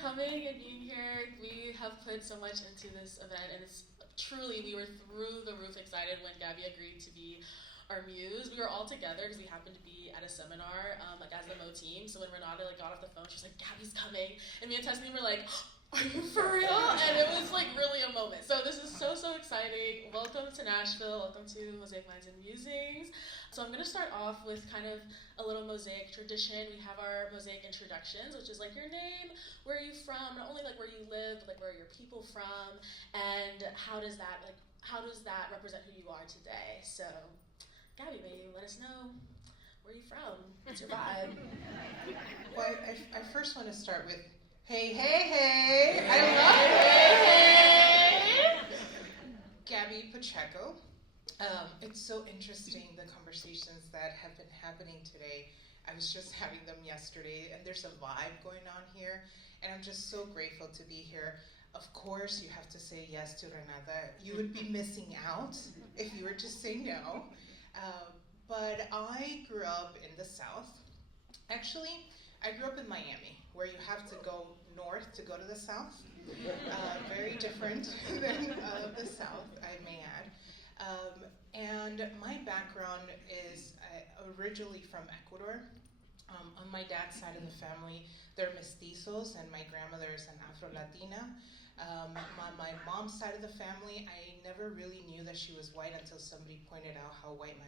coming and being here. We have put so much into this event, and it's truly, we were through the roof excited when Gaby agreed to be our muse. We were all together because we happened to be at a seminar, like as the Mo team. So when Renata got off the phone, she was like, "Gaby's coming," and me and Tessany were like, "Are you for real?" And it was like really a moment. So this is so exciting. Welcome to Nashville. Welcome to Mosaic Minds Musings. So I'm going to start off with kind of a little Mosaic tradition. We have our Mosaic introductions, which is like your name, where are you from, not only like where you live, but like where are your people from, and how does that represent who you are today. So Gaby, may you let us know where you're from? What's your vibe? Well, I first want to start with hey. I love it. Gaby Pacheco. It's so interesting, the conversations that have been happening today. I was just having them yesterday, and there's a vibe going on here, and I'm just so grateful to be here. Of course, you have to say yes to Renata. You would be missing out if you were to say no. But I grew up in the South. Actually, I grew up in Miami, where you have to go north to go to the South. Very different than the South, I may add. And my background is originally from Ecuador. On my dad's side of the family, they're mestizos, and my grandmother is an Afro-Latina. On my mom's side of the family, I never really knew that she was white until somebody pointed out how white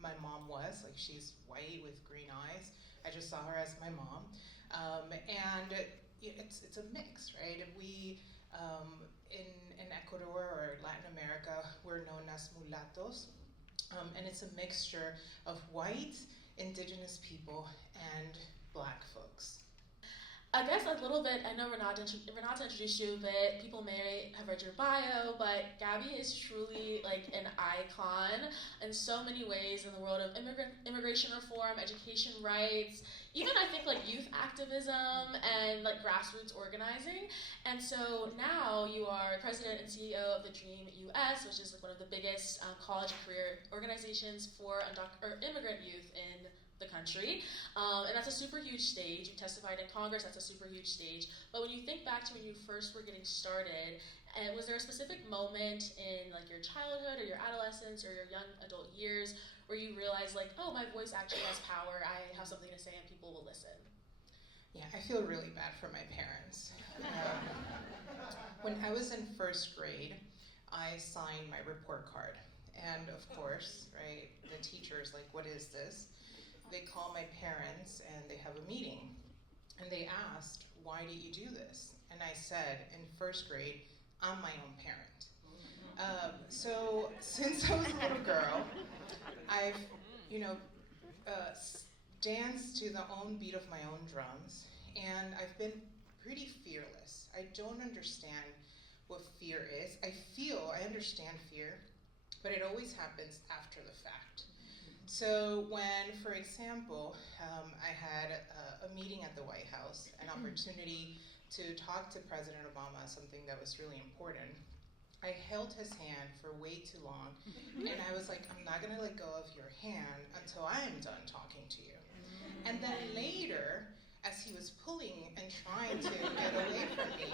my mom was. Like, she's white with green eyes. I just saw her as my mom. And it's a mix, right? We, in Ecuador or Latin America, we're known as mulattos. And it's a mixture of white, indigenous people, and black folks. I guess a little bit, I know Renata introduced you, but people may have read your bio, but Gaby is truly like an icon in so many ways in the world of immigration reform, education rights, even I think like youth activism and like grassroots organizing. And so now you are president and CEO of the Dream US, which is like one of the biggest college and career organizations for immigrant youth in the country, and that's a super huge stage. You testified in Congress, that's a super huge stage. But when you think back to when you first were getting started, was there a specific moment in like your childhood or your adolescence or your young adult years where you realized like, oh, my voice actually has power, I have something to say and people will listen? Yeah, I feel really bad for my parents. When I was in first grade, I signed my report card. And of course, right, the teacher's like, what is this? They call my parents and they have a meeting. And they asked, why do you do this? And I said, in first grade, I'm my own parent. So since I was a little girl, I've, danced to the own beat of my own drums. And I've been pretty fearless. I don't understand what fear is. I understand fear, but it always happens after the fact. So when, for example, I had a meeting at the White House, an opportunity to talk to President Obama, something that was really important, I held his hand for way too long, and I was like, I'm not gonna let go of your hand until I am done talking to you. And then later, as he was pulling and trying to get away from me,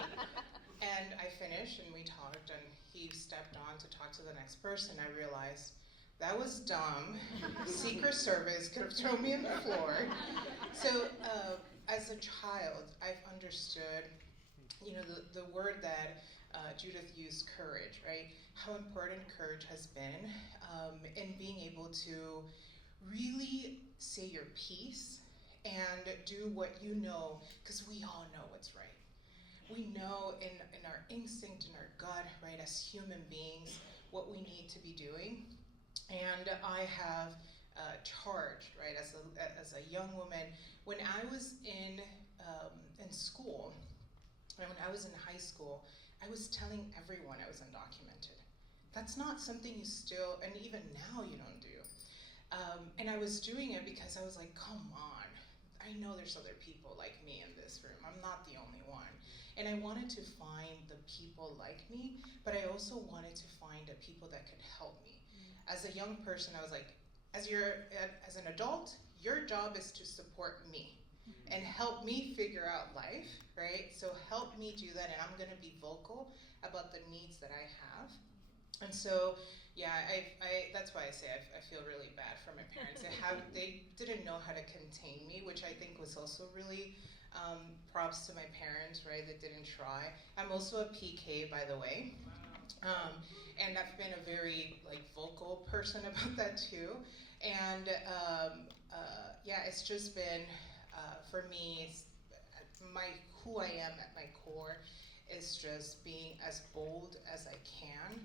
and I finished and we talked, and he stepped on to talk to the next person, I realized, that was dumb. Secret Service could have thrown me on the floor. So as a child, I've understood, the word that Judith used, courage, right? How important courage has been in being able to really say your piece and do what you know, because we all know what's right. We know in our instinct, in our gut, right, as human beings, what we need to be doing. And I have charged, right, as a young woman, when I was in school, and when I was in high school, I was telling everyone I was undocumented. That's not something you still, and even now you don't do. And I was doing it because I was like, come on, I know there's other people like me in this room. I'm not the only one. And I wanted to find the people like me, but I also wanted to find the people that could help me. As a young person, I was like, as an adult, your job is to support me. and help me figure out life, right? So help me do that, and I'm going to be vocal about the needs that I have. And so, yeah, I that's why I say I feel really bad for my parents. They didn't know how to contain me, which I think was also really props to my parents, right? That didn't try. I'm also a PK, by the way. And I've been a very vocal person about that too. And yeah, it's just been for me. It's who I am at my core is just being as bold as I can,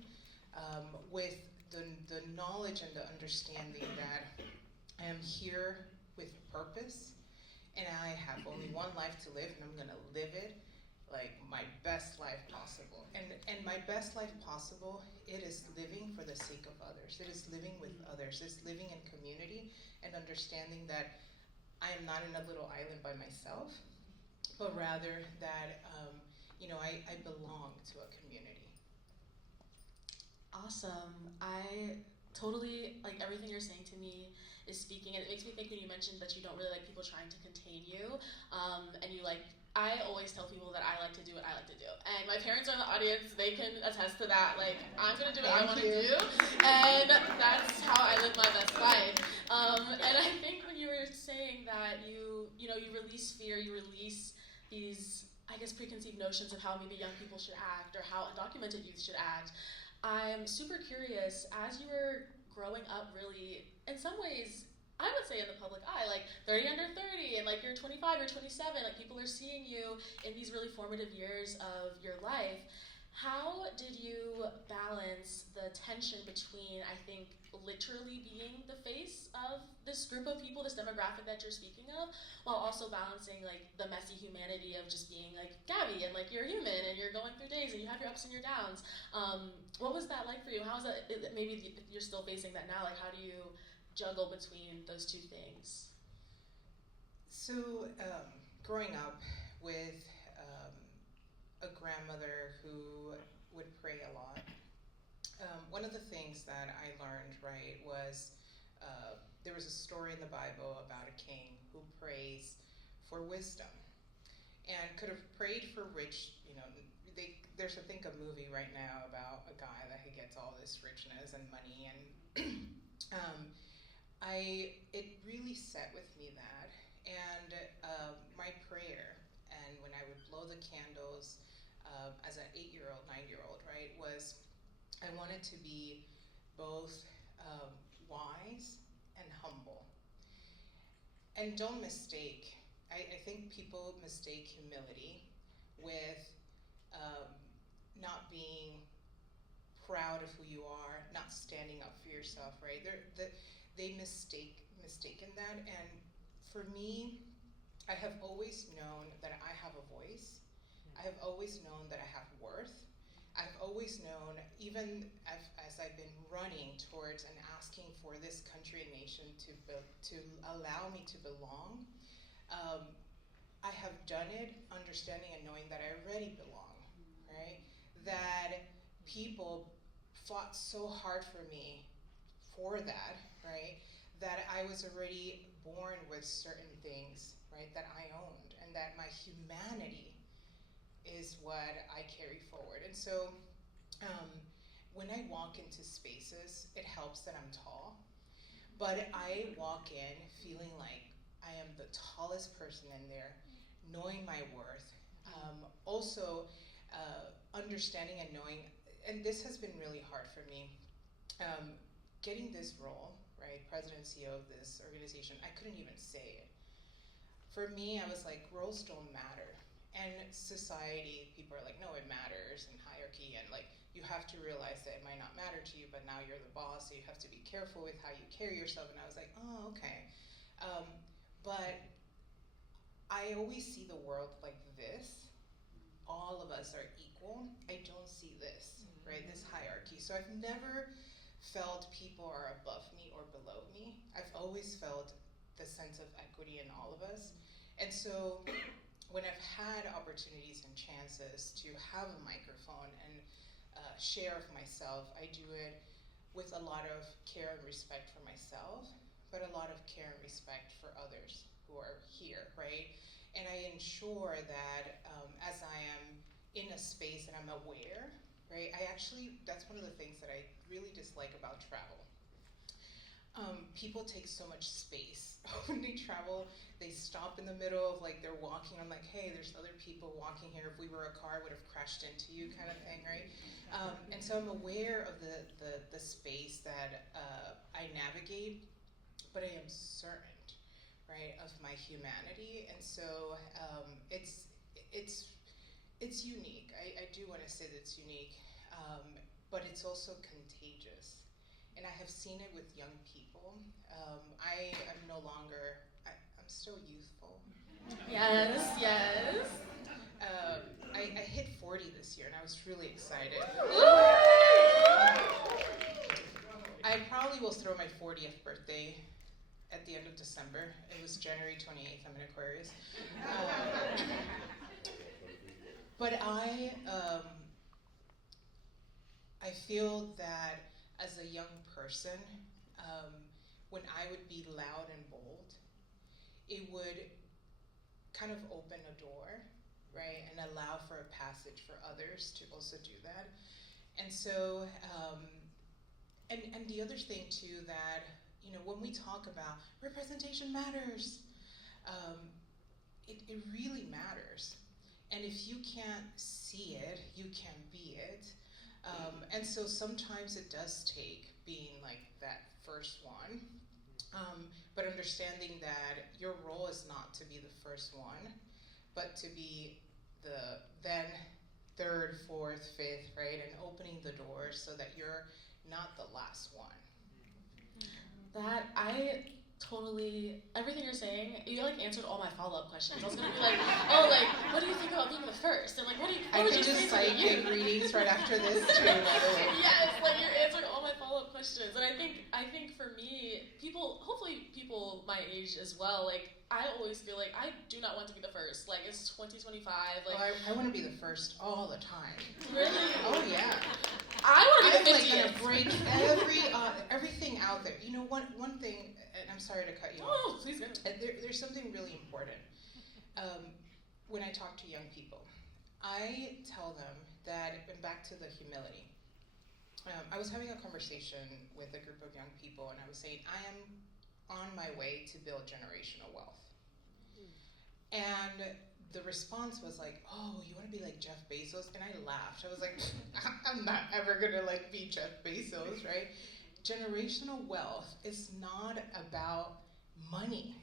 with the knowledge and the understanding that I am here with purpose, and I have only one life to live, and I'm gonna live it like my best life possible. And my best life possible, it is living for the sake of others. It is living with others. It's living in community and understanding that I am not in a little island by myself, but rather that I belong to a community. Awesome. I totally, everything you're saying to me is speaking, and it makes me think when you mentioned that you don't really like people trying to contain you, and you I always tell people that I like to do what I like to do. And my parents are in the audience, they can attest to that. I'm gonna do what I wanna do, and that's how I live my best life. And I think when you were saying that you release fear, you release these, I guess, preconceived notions of how maybe young people should act or how undocumented youth should act. I'm super curious, as you were growing up really, in some ways, I would say in the public eye, 30 under 30, and you're 25 or 27, people are seeing you in these really formative years of your life. How did you balance the tension between, I think, literally being the face of this group of people, this demographic that you're speaking of, while also balancing the messy humanity of just being Gaby, and you're human and you're going through days and you have your ups and your downs. What was that like for you? How is that, maybe you're still facing that now, how do you juggle between those two things? So, growing up with a grandmother who would pray a lot, one of the things that I learned, right, was there was a story in the Bible about a king who prays for wisdom and could have prayed for rich, there's I think a movie right now about a guy that he gets all this richness and money, and it really sat with me that, and my prayer, and when I would blow the candles as an 8-year-old, 9-year-old, right, was I wanted to be both wise and humble. And don't mistake, I think people mistake humility with not being proud of who you are, not standing up for yourself, right? They mistaken that, and for me, I have always known that I have a voice. I have always known that I have worth. I've always known, even as I've been running towards and asking for this country and nation to allow me to belong, I have done it understanding and knowing that I already belong, right? That people fought so hard for me for that, right? That I was already born with certain things, right, that I owned, and that my humanity is what I carry forward. And so when I walk into spaces, it helps that I'm tall, but I walk in feeling like I am the tallest person in there, knowing my worth, also understanding and knowing, and this has been really hard for me, getting this role, right, president and CEO of this organization, I couldn't even say it. For me, I was like, roles don't matter. And society, people are like, no, it matters, and hierarchy, and you have to realize that it might not matter to you, but now you're the boss, so you have to be careful with how you carry yourself. And I was like, oh, okay. But I always see the world like this. All of us are equal. I don't see this, right, this hierarchy. So I've never felt people are above me or below me. I've always felt the sense of equity in all of us. And so when I've had opportunities and chances to have a microphone and share of myself, I do it with a lot of care and respect for myself, but a lot of care and respect for others who who are here, right? And I ensure that as I am in a space and I'm aware, right? That's one of the things that I really dislike about travel. People take so much space. When they travel, they stop in the middle of like they're walking. I'm like, hey, there's other people walking here. If we were a car, I would have crashed into you, kind of thing, right? And so I'm aware of the space that I navigate, but I am certain, right, of my humanity. And so it's unique. I do want to say that it's unique, but it's also contagious. And I have seen it with young people. I am no longer, I'm still youthful. Yes, yes. I hit 40 this year and I was really excited. I probably will throw my 40th birthday at the end of December. It was January 28th, I'm an Aquarius. But I feel that as a young person, when I would be loud and bold, it would kind of open a door, right, and allow for a passage for others to also do that. And so, and the other thing too that, you know, when we talk about representation matters, it really matters. And if you can't see it, you can't be it. And so sometimes it does take being like that first one, but understanding that your role is not to be the first one, but to be the then third, fourth, fifth, right? And opening the doors so that you're not the last one. That everything you're saying, you like answered all my follow-up questions. I was gonna be like, oh, like, what do you think about being the first? And like, what would you say to the youth? I could just cite readings right after this too, by the way. Yes, like you're answering all my follow-up questions. And I think for me, hopefully people my age as well, like, I always feel like I do not want to be the first. Like, it's 2025. Like, I want to be the first all the time. Really? Oh yeah. I want to be the 50th. I'm like gonna break everything out there. You know, one thing, and I'm sorry to cut you off. Oh, please go. There's something really important. When I talk to young people, I tell them that, and back to the humility. I was having a conversation with a group of young people, and I was saying, I am on my way to build generational wealth. And the response was like, oh, you want to be like Jeff Bezos? And I laughed. I was like, I'm not ever going to like be Jeff Bezos, right? Generational wealth is not about money.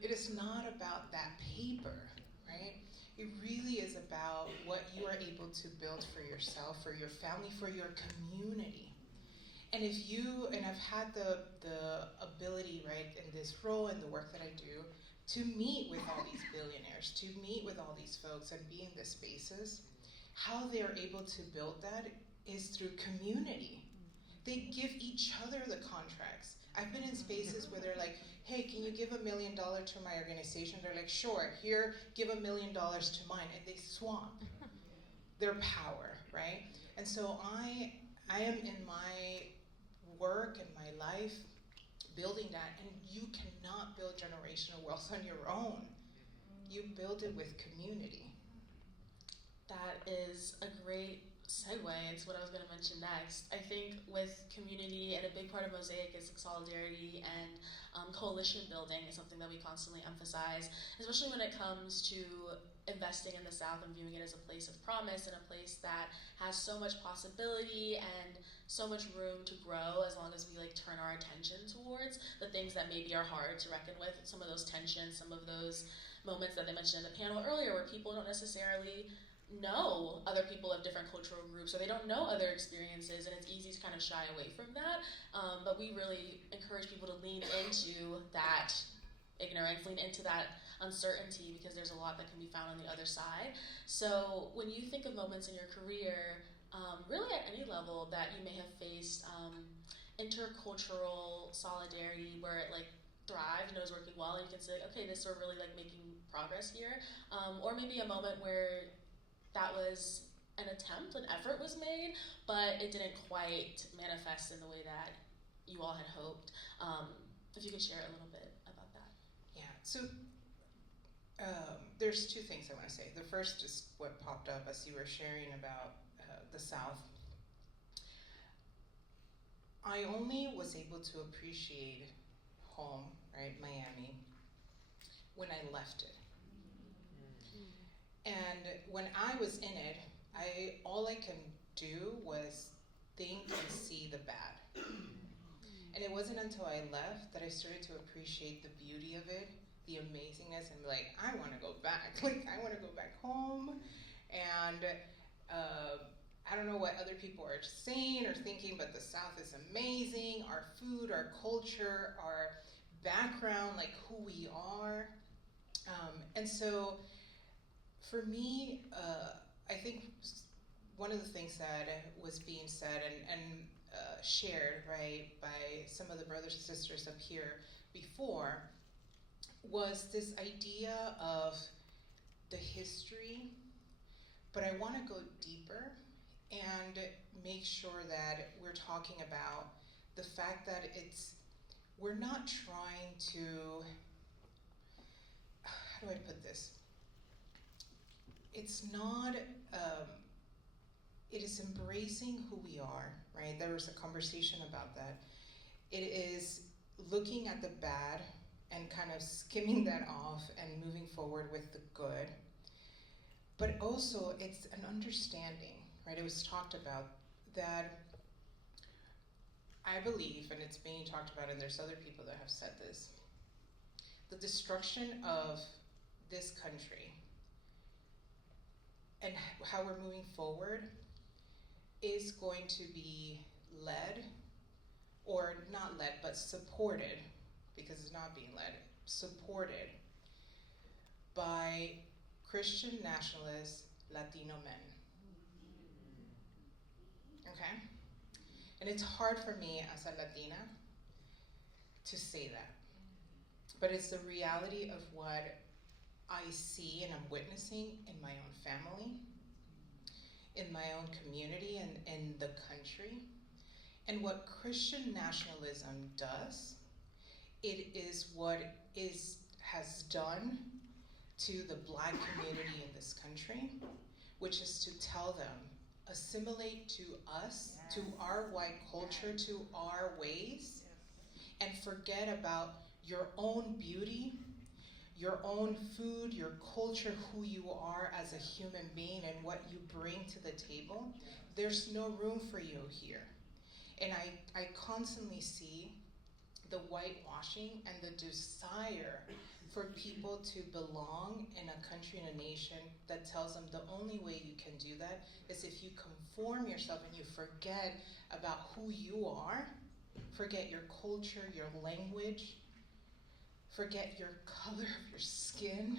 It is not about that paper, right? It really is about what you are able to build for yourself, for your family, for your community. And I've had the ability, right, in this role and the work that I do, to meet with all these billionaires, to meet with all these folks and be in the spaces. How they are able to build that is through community. They give each other the contracts. I've been in spaces where they're like, hey, can you give $1 million to my organization? They're like, sure, here, give $1 million to mine. And they swap their power, right? And so I am in my work and my life building that, and you cannot build generational wealth on your own. You build it with community. That is a great segue into what I was going to mention next. I think with community, and a big part of Mosaic is solidarity and coalition building is something that we constantly emphasize, especially when it comes to investing in the South and viewing it as a place of promise and a place that has so much possibility and so much room to grow, as long as we like turn our attention towards the things that maybe are hard to reckon with, some of those tensions, some of those moments that they mentioned in the panel earlier where people don't necessarily know other people of different cultural groups, or they don't know other experiences, and it's easy to kind of shy away from that. But we really encourage people to lean into that ignorance, lean into that uncertainty, because there's a lot that can be found on the other side. So when you think of moments in your career, really at any level, that you may have faced intercultural solidarity where it like thrived and it was working well, and you can say, okay, this are really like making progress here, or maybe a moment where that was an attempt, an effort was made, but it didn't quite manifest in the way that you all had hoped. If you could share a little bit about So there's two things I want to say. The first is what popped up as you were sharing about the South. I only was able to appreciate home, right, Miami, when I left it. And when I was in it, all I can do was think and see the bad. And it wasn't until I left that I started to appreciate the beauty of it, the amazingness, and like, I want to go back. Like, I want to go back home. And I don't know what other people are saying or thinking, but the South is amazing. Our food, our culture, our background, like who we are. And so for me, I think one of the things that was being said and shared, right, by some of the brothers and sisters up here before was this idea of the history, but I want to go deeper and make sure that we're talking about the fact that we're not trying to, how do I put this? It's not, it is embracing who we are, right? There was a conversation about that. It is looking at the bad and kind of skimming that off and moving forward with the good. But also it's an understanding, right? It was talked about that I believe, and it's being talked about, and there's other people that have said this, the destruction of this country and how we're moving forward is going to be led, or not led, but supported, because it's not being led, supported by Christian nationalist Latino men. Okay? And it's hard for me as a Latina to say that. But it's the reality of what I see and I'm witnessing in my own family, in my own community, and in the country. And what Christian nationalism does, it is what has done to the Black community in this country, which is to tell them, assimilate to us, to our white culture, to our ways, and forget about your own beauty, your own food, your culture, who you are as a human being and what you bring to the table. There's no room for you here. And I constantly see the whitewashing and the desire for people to belong in a country and a nation that tells them the only way you can do that is if you conform yourself and you forget about who you are, forget your culture, your language, forget your color of your skin,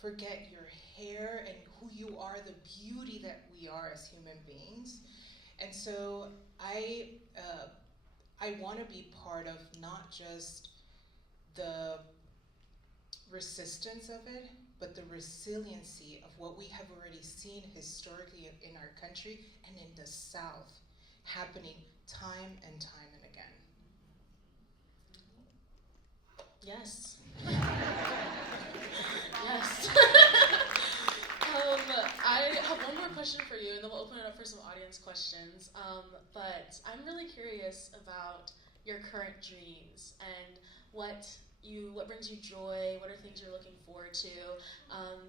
forget your hair and who you are, the beauty that we are as human beings. And so I want to be part of not just the resistance of it, but the resiliency of what we have already seen historically in our country and in the South happening time and time and again. Yes. Yes. I have one more question for you, and then we'll open it up for some audience questions. But I'm really curious about your current dreams and what brings you joy. What are things you're looking forward to?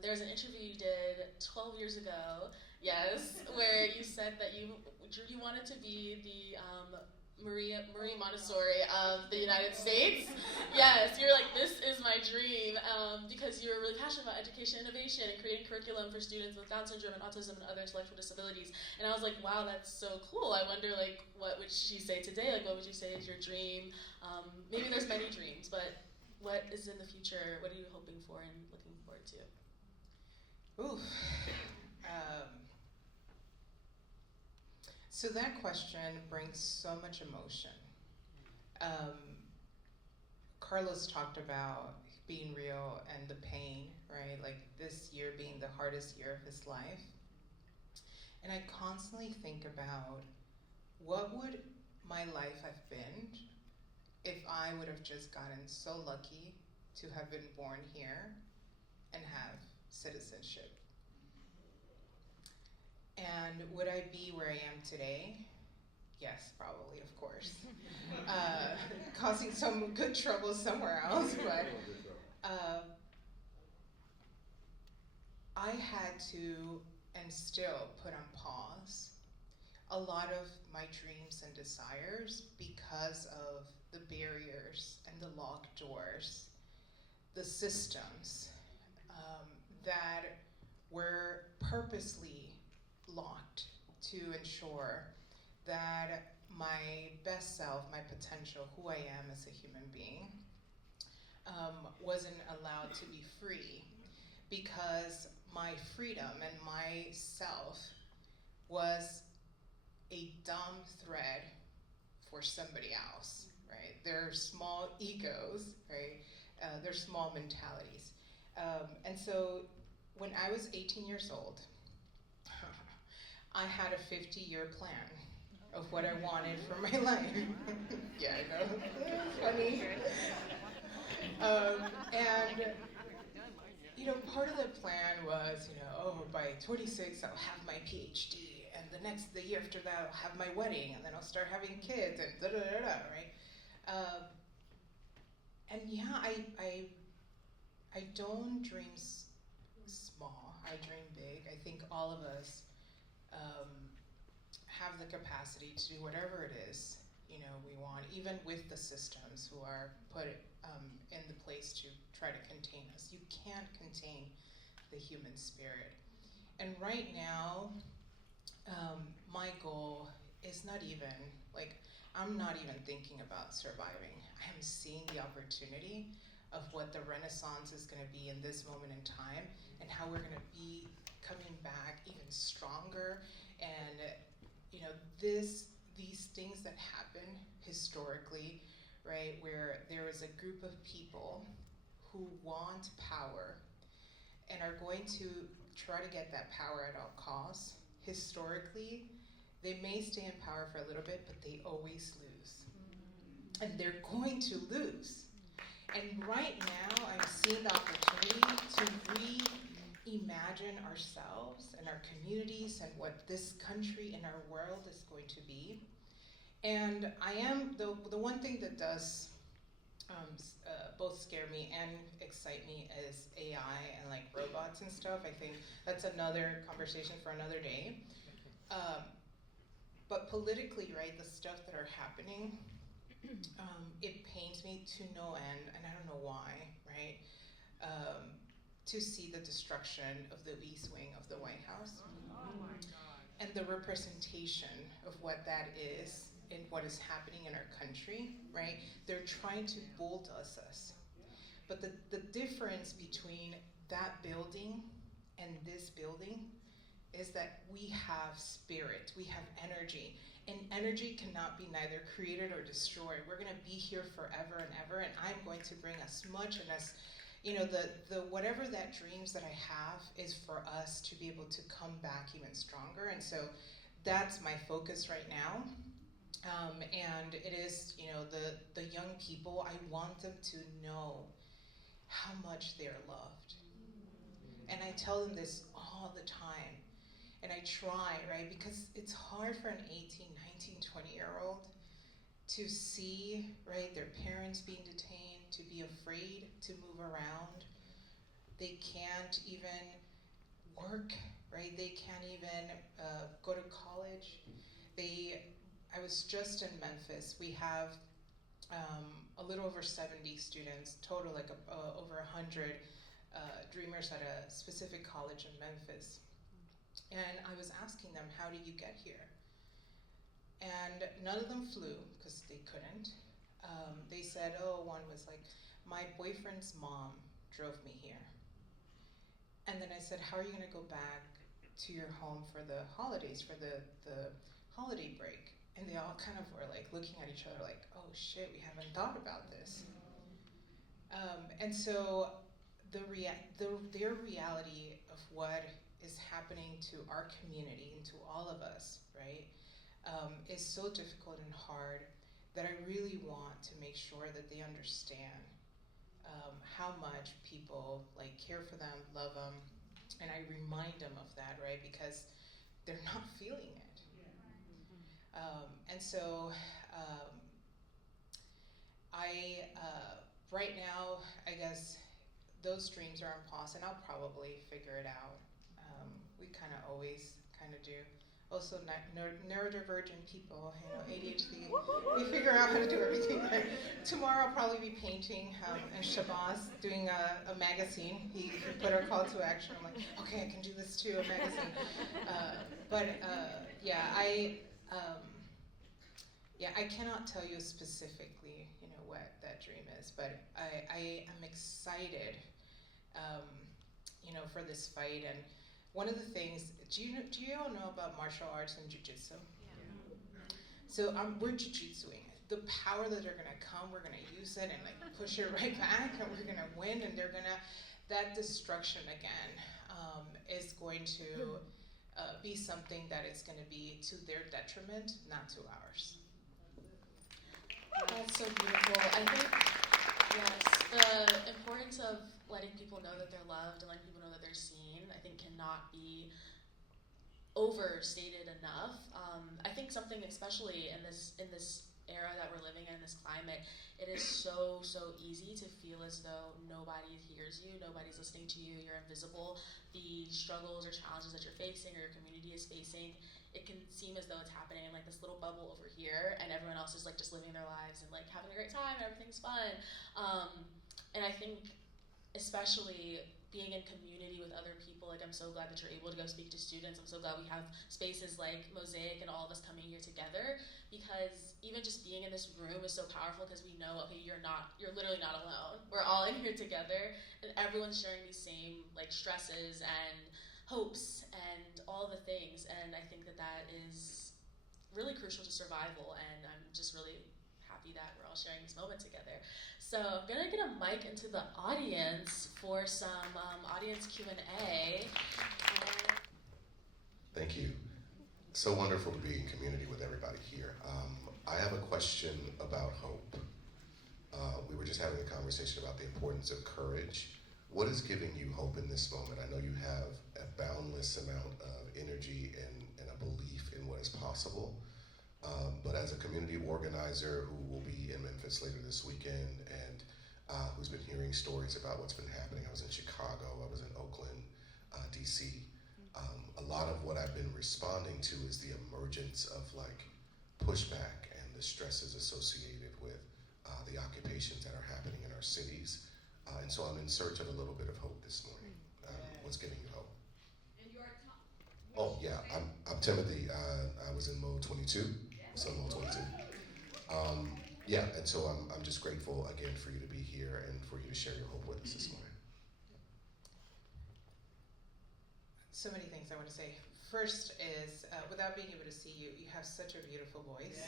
There was an interview you did 12 years ago, yes, where you said that you wanted to be the Marie Montessori of the United States. Yes, you're like, this is my dream, because you're really passionate about education innovation and creating curriculum for students with Down syndrome and autism and other intellectual disabilities. And I was like, wow, that's so cool. I wonder, like, what would she say today? Like, what would you say is your dream? Maybe there's many dreams, but what is in the future? What are you hoping for and looking forward to? Ooh. So that question brings so much emotion. Carlos talked about being real and the pain, right? Like this year being the hardest year of his life. And I constantly think about what would my life have been if I would have just gotten so lucky to have been born here and have citizenship. And would I be where I am today? Yes, probably, of course. Causing some good trouble somewhere else, but I had to, and still put on pause, a lot of my dreams and desires because of the barriers and the locked doors, the systems that were purposely locked to ensure that my best self, my potential, who I am as a human being, wasn't allowed to be free because my freedom and my self was a dumb thread for somebody else, right? They're small egos, right? They're small mentalities. And so when I was 18 years old, I had a 50-year plan of what I wanted for my life. Yeah, I know, it's funny. And you know, part of the plan was, you know, oh, by 26 I'll have my PhD, and the year after that I'll have my wedding, and then I'll start having kids, and da da da da, right? And yeah, I don't dream small. I dream big. I think all of us have the capacity to do whatever it is, you know, we want, even with the systems who are put in the place to try to contain us. You can't contain the human spirit. And right now, my goal is not even, like, I'm not even thinking about surviving. I am seeing the opportunity of what the Renaissance is going to be in this moment in time, and how we're going to be coming back even stronger. And you know, these things that happen historically, right, where there is a group of people who want power and are going to try to get that power at all costs. Historically, they may stay in power for a little bit, but they always lose. And they're going to lose. And right now, I'm seeing the opportunity to reimagine ourselves and our communities and what this country and our world is going to be. And I am, the one thing that does both scare me and excite me is AI and like robots and stuff. I think that's another conversation for another day. But politically, right, the stuff that are happening, it pains me to no end, and I don't know why, right? To see the destruction of the East Wing of the White House. Oh my God. And the representation of what that is and what is happening in our country, right? They're trying to bulldoze us. But the difference between that building and this building is that we have spirit, we have energy, and energy cannot be neither created or destroyed. We're gonna be here forever and ever, and I'm going to bring as much and as, you know, the whatever that dreams that I have is for us to be able to come back even stronger. And so that's my focus right now. And it is, you know, the young people, I want them to know how much they're loved. And I tell them this all the time. And I try, right? Because it's hard for an 18, 19, 20-year-old to see, right, their parents being detained, to be afraid to move around. They can't even work, right? They can't even go to college. I was just in Memphis. We have a little over 70 students, total like over 100 dreamers at a specific college in Memphis. And I was asking them, how did you get here? And none of them flew because they couldn't. They said, oh, one was like, my boyfriend's mom drove me here. And then I said, how are you gonna go back to your home for the holidays, for the holiday break? And they all kind of were like looking at each other like, oh shit, we haven't thought about this. And so their reality of what is happening to our community and to all of us, right, is so difficult and hard that I really want to make sure that they understand how much people like care for them, love them, and I remind them of that, right? Because they're not feeling it. And so I right now, I guess those dreams are on pause, and I'll probably figure it out. We kind of always kind of do. Also, neurodivergent people, ADHD, we figure out how to do everything. Tomorrow I'll probably be painting, and Shabazz doing a magazine. He put our call to action. I'm like, okay, I can do this too, a magazine. I cannot tell you specifically, what that dream is, but I am excited, for this fight. And one of the things, do you all know about martial arts and jiu-jitsu? Yeah. So we're jiu-jitsuing. The power that they're gonna come, we're gonna use it and like push it right back, and we're gonna win, and that destruction again is going to be something that is gonna be to their detriment, not to ours. That's so beautiful. I think, yes, the importance of letting people know that they're loved and letting people know that they're seen, I think cannot be overstated enough. I think something, especially in this era that we're living in, this climate, it is so easy to feel as though nobody hears you, nobody's listening to you, you're invisible. The struggles or challenges that you're facing or your community is facing, it can seem as though it's happening in like this little bubble over here, and everyone else is like just living their lives and like having a great time, everything's fun. And I think especially being in community with other people, like I'm so glad that you're able to go speak to students. I'm so glad we have spaces like Mosaic and all of us coming here together, because even just being in this room is so powerful, because we know, okay, you're literally not alone. We're all in here together, and everyone's sharing these same like stresses and hopes and all the things, and I think that is really crucial to survival, and I'm just really happy that we're all sharing this moment together. So I'm gonna get a mic into the audience for some audience Q&A. Thank you. So wonderful to be in community with everybody here. I have a question about hope. We were just having a conversation about the importance of courage. What is giving you hope in this moment? I know you have a boundless amount of energy and a belief in what is possible. But as a community organizer who will be in Memphis later this weekend and who's been hearing stories about what's been happening, I was in Chicago, I was in Oakland, DC. A lot of what I've been responding to is the emergence of like pushback and the stresses associated with the occupations that are happening in our cities. And so I'm in search of a little bit of hope this morning. What's giving you hope? And your top. Oh yeah, I'm Timothy. I was in Mode 22, so Mode 22. And so I'm just grateful again for you to be here and for you to share your hope with us this morning. So many things I want to say. First is, without being able to see you, you have such a beautiful voice.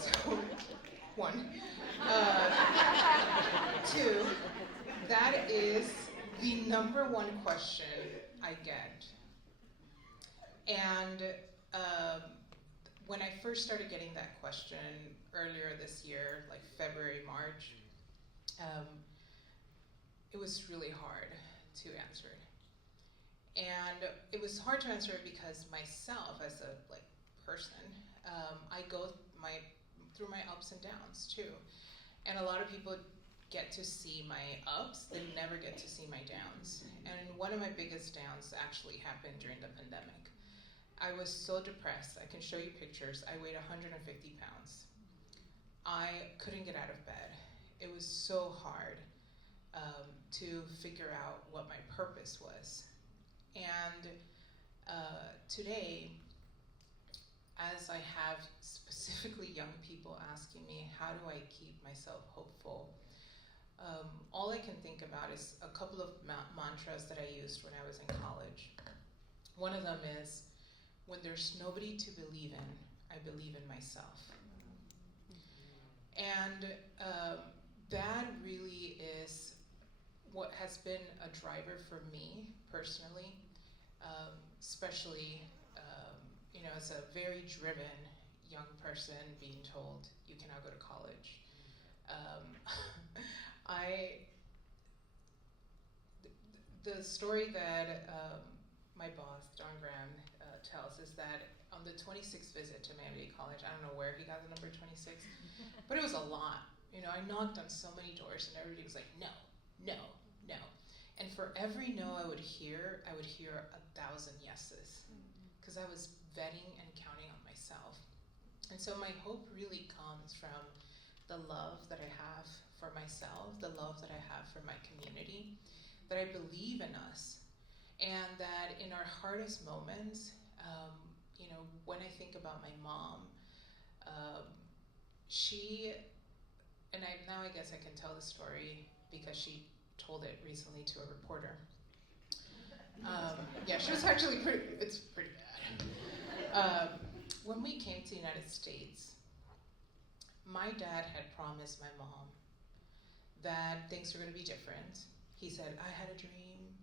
So, one. Two, that is the number one question I get. And when I first started getting that question earlier this year, like February, March, it was really hard to answer it. And it was hard to answer it because myself, as a person, I go through my ups and downs too. And a lot of people get to see my ups, they never get to see my downs. And one of my biggest downs actually happened during the pandemic. I was so depressed. I can show you pictures. I weighed 150 pounds. I couldn't get out of bed. It was so hard to figure out what my purpose was. And today, as I have specifically young people asking me, how do I keep myself hopeful? All I can think about is a couple of mantras that I used when I was in college. One of them is, when there's nobody to believe in, I believe in myself. And that really is what has been a driver for me personally, especially as a very driven young person being told you cannot go to college. The story that my boss, John Graham, tells is that on the 26th visit to Miami College, I don't know where he got the number 26, but it was a lot. I knocked on so many doors and everybody was like, no, no, no. And for every no I would hear 1,000 yeses, because I was vetting and counting on myself. And so my hope really comes from the love that I have for myself, the love that I have for my community, that I believe in us, and that in our hardest moments, when I think about my mom, now I guess I can tell the story because she told it recently to a reporter. Yeah, she was actually it's pretty bad. When we came to the United States, my dad had promised my mom that things were going to be different. He said, I had a dream,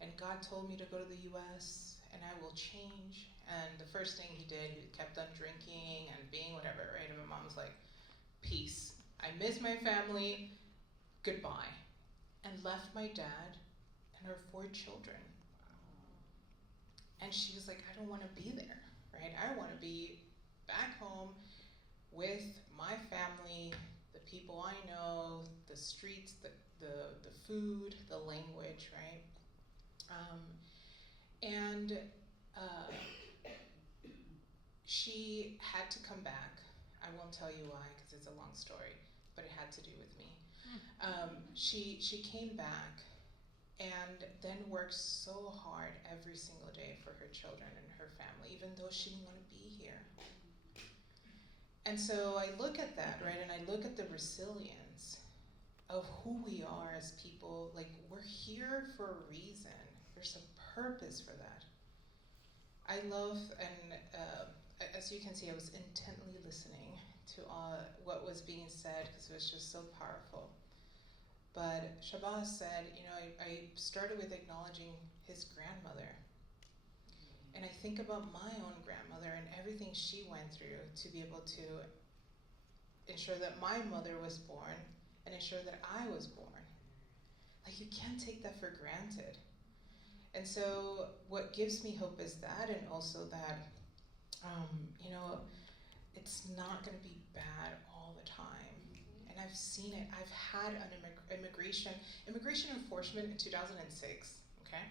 and God told me to go to the US, and I will change. And the first thing he did, he kept on drinking and being whatever, right? And my mom was like, peace. I miss my family. Goodbye. And left my dad and her 4 children. And she was like, I don't want to be there, right? I want to be back home with my family, the people I know, the streets, the food, the language, right? She had to come back. I won't tell you why, because it's a long story, but it had to do with me. She came back and then worked so hard every single day for her children and her family, even though she didn't want to be here. And so I look at that, right, and I look at the resilience of who we are as people. Like, we're here for a reason. There's a purpose for that. I love, and as you can see, I was intently listening to what was being said because it was just so powerful. But Shabazz said, I started with acknowledging his grandmother. And I think about my own grandmother and everything she went through to be able to ensure that my mother was born and ensure that I was born. Like, you can't take that for granted. And so what gives me hope is that, and also that, it's not going to be bad all the time. And I've seen it. I've had an immigration enforcement in 2006, okay,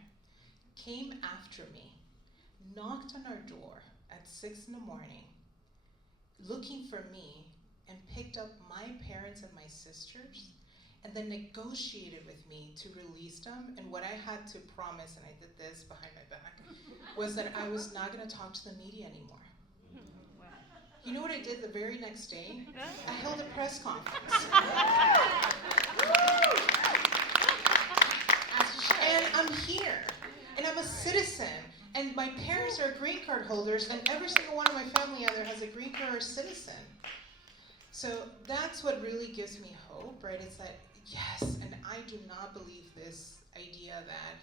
came after me, knocked on our door at 6 a.m, looking for me, and picked up my parents and my sisters, and then negotiated with me to release them. And what I had to promise, and I did this behind my back, was that I was not going to talk to the media anymore. You know what I did the very next day? I held a press conference. And I'm here, and I'm a citizen, and my parents are green card holders, and every single one of my family either has a green card or citizen. So that's what really gives me hope, right? It's that, yes, and I do not believe this idea that,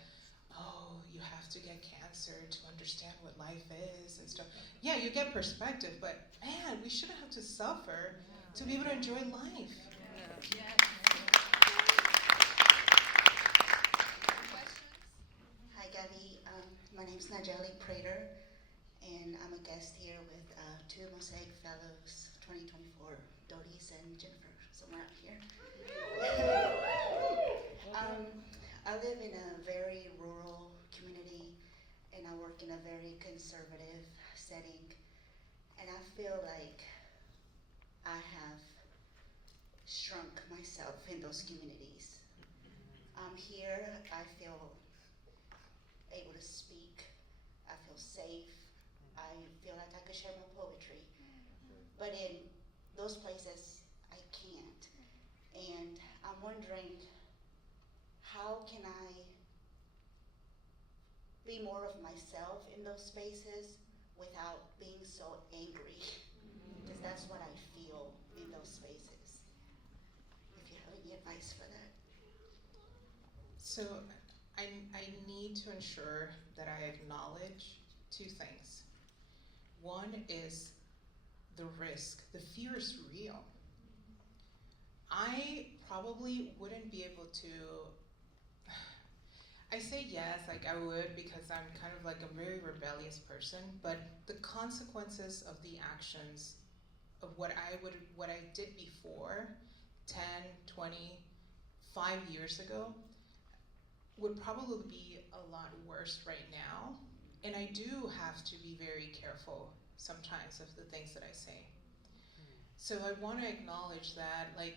you have to get cancer to understand what life is and stuff. Yeah, you get perspective, but man, we shouldn't have to suffer to be able to enjoy life. Hi, Gaby. My name's Najali Prater, and I'm a guest here with 2 Mosaic Fellows 2024, Doris and Jennifer, somewhere out here. I live in a very rural community, and I work in a very conservative setting, and I feel like I have shrunk myself in those communities. I'm here, I feel able to speak, I feel safe, I feel like I could share my poetry, but in those places I can't, and I'm wondering, how can I be more of myself in those spaces without being so angry? Because that's what I feel in those spaces. If you have any advice for that. So I need to ensure that I acknowledge 2 things. One is the risk. The fear is real. I probably wouldn't be able to. I say yes, like I would, because I'm kind of like a very rebellious person, but the consequences of the actions of what I did before 10, 20, 5 years ago would probably be a lot worse right now. And I do have to be very careful sometimes of the things that I say. So I want to acknowledge that, like,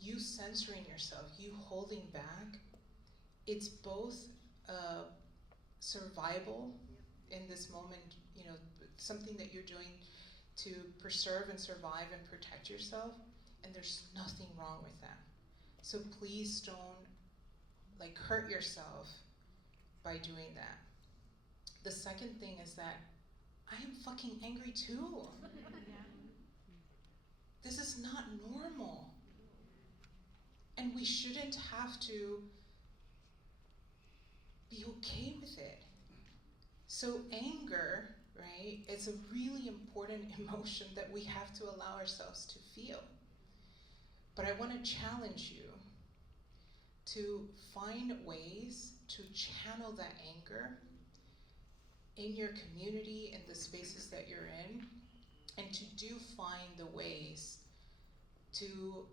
you censoring yourself, you holding back, it's both survival in this moment, you know, something that you're doing to preserve and survive and protect yourself, and there's nothing wrong with that. So please don't, like, hurt yourself by doing that. The second thing is that I am fucking angry too. This is not normal. And we shouldn't have to be okay with it. So anger, right, is a really important emotion that we have to allow ourselves to feel. But I want to challenge you to find ways to channel that anger in your community, in the spaces that you're in, and to do find the ways to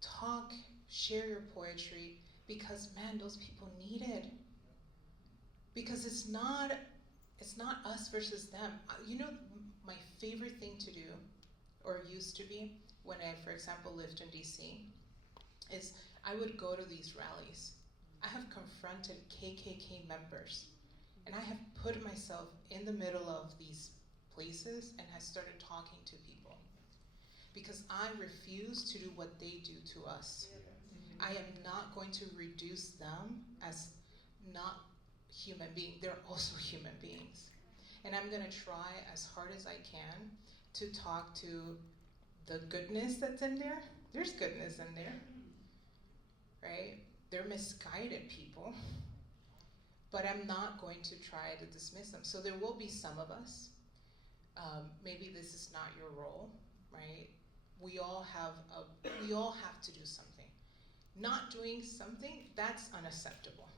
talk, share your poetry, because man, those people need it. Because it's not us versus them. You know, my favorite thing to do, or used to be, when I, for example, lived in DC, is I would go to these rallies. I have confronted KKK members, and I have put myself in the middle of these places and has started talking to people. Because I refuse to do what they do to us. I am not going to reduce them as not human beings. They're also human beings. And I'm gonna try as hard as I can to talk to the goodness that's in there. There's goodness in there, right? They're misguided people. But I'm not going to try to dismiss them. So there will be some of us. Maybe this is not your role, right? We all have to do something. Not doing something, that's unacceptable.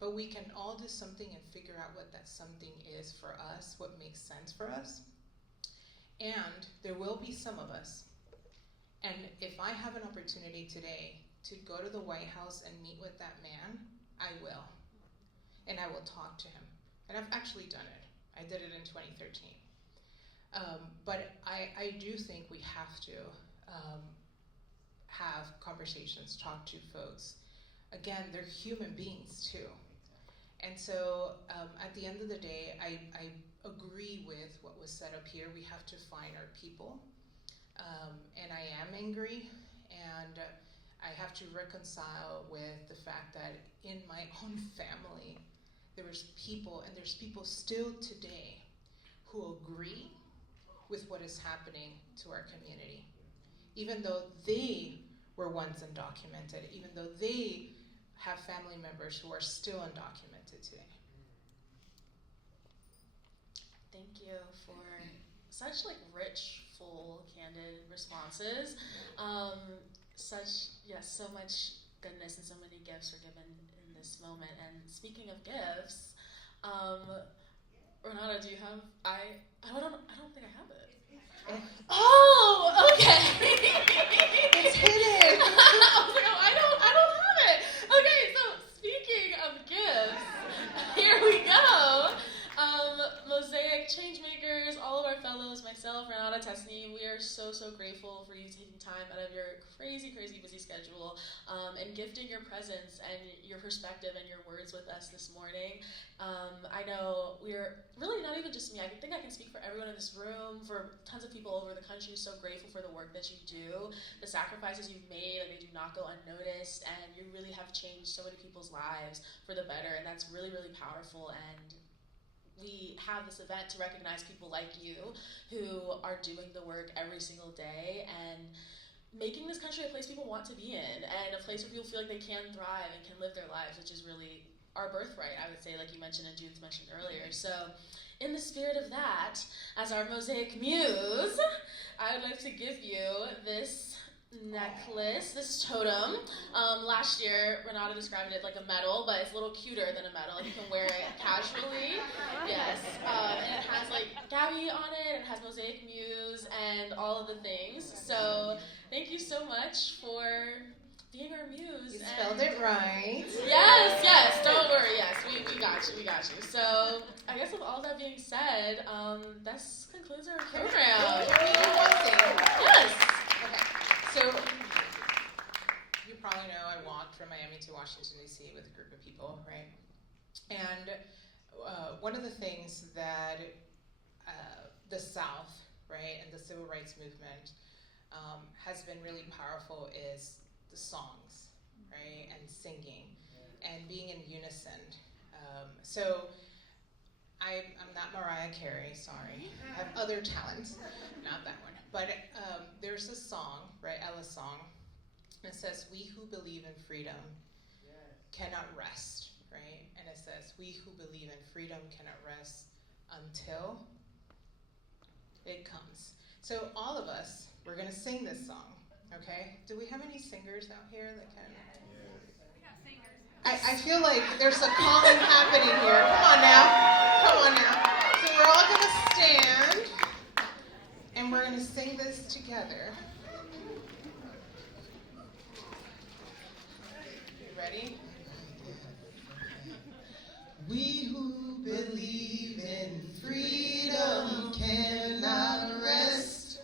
But we can all do something and figure out what that something is for us, what makes sense for us. And there will be some of us. And if I have an opportunity today to go to the White House and meet with that man, I will. And I will talk to him. And I've actually done it. I did it in 2013. But I do think we have to have conversations, talk to folks. Again, they're human beings too. And so at the end of the day, I agree with what was said up here. We have to find our people. And I am angry, and I have to reconcile with the fact that in my own family, there's people still today who agree with what is happening to our community. Even though they were once undocumented, even though they have family members who are still undocumented today. Thank you for such like rich, full, candid responses. So much goodness and so many gifts were given in this moment. And speaking of gifts, Renata, do you have? I don't think I have it. Oh, okay. It's hidden. I was like, oh, I don't have it. Okay, so speaking of gifts, here we go. Mosaic Changemakers, all of our fellows, myself, Renata Tesni, we are so grateful for you taking time out of your crazy busy schedule and gifting your presence and your perspective and your words with us this morning. I know we're really not even just me. I think I can speak for everyone in this room, for tons of people over the country. So grateful for the work that you do, the sacrifices you've made, and they do not go unnoticed. And you really have changed so many people's lives for the better, and that's really powerful. And we have this event to recognize people like you who are doing the work every single day and making this country a place people want to be in and a place where people feel like they can thrive and can live their lives, which is really our birthright, I would say, like you mentioned and Judith mentioned earlier. So in the spirit of that, as our Mosaic Muse, I would like to give you this necklace, this totem. Last year, Renata described it like a medal, but it's a little cuter than a medal. You can wear it casually. Yes. And it has like Gaby on it, it has Mosaic Muse, and all of the things. So thank you so much for being our muse. You spelled it right. Yes, don't worry, yes, we got you. So, I guess with all that being said, that concludes our program. Yes. Okay, so you probably know I walked from Miami to Washington, D.C. with a group of people, right? And one of the things that the South, right, and the civil rights movement has been really powerful is the songs, right, and singing, and being in unison. So I'm not Mariah Carey, sorry. I have other talents, not that one. But there's a song, right, Ella's song, and it says, "We who believe in freedom cannot rest," right? And it says, "We who believe in freedom cannot rest until it comes." So all of us, we're gonna sing this song. Okay, do we have any singers out here that can? I feel like there's a calling happening here. Come on now. So we're all gonna stand, and we're gonna sing this together. You ready? We who believe in freedom cannot rest.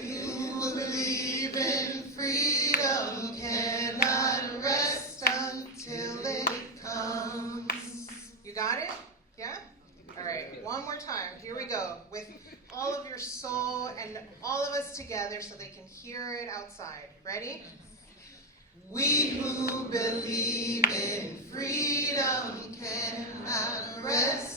We who believe in freedom cannot rest until it comes. You got it? Yeah? All right, one more time. Here we go. With all of your soul and all of us together so they can hear it outside. Ready? We who believe in freedom cannot rest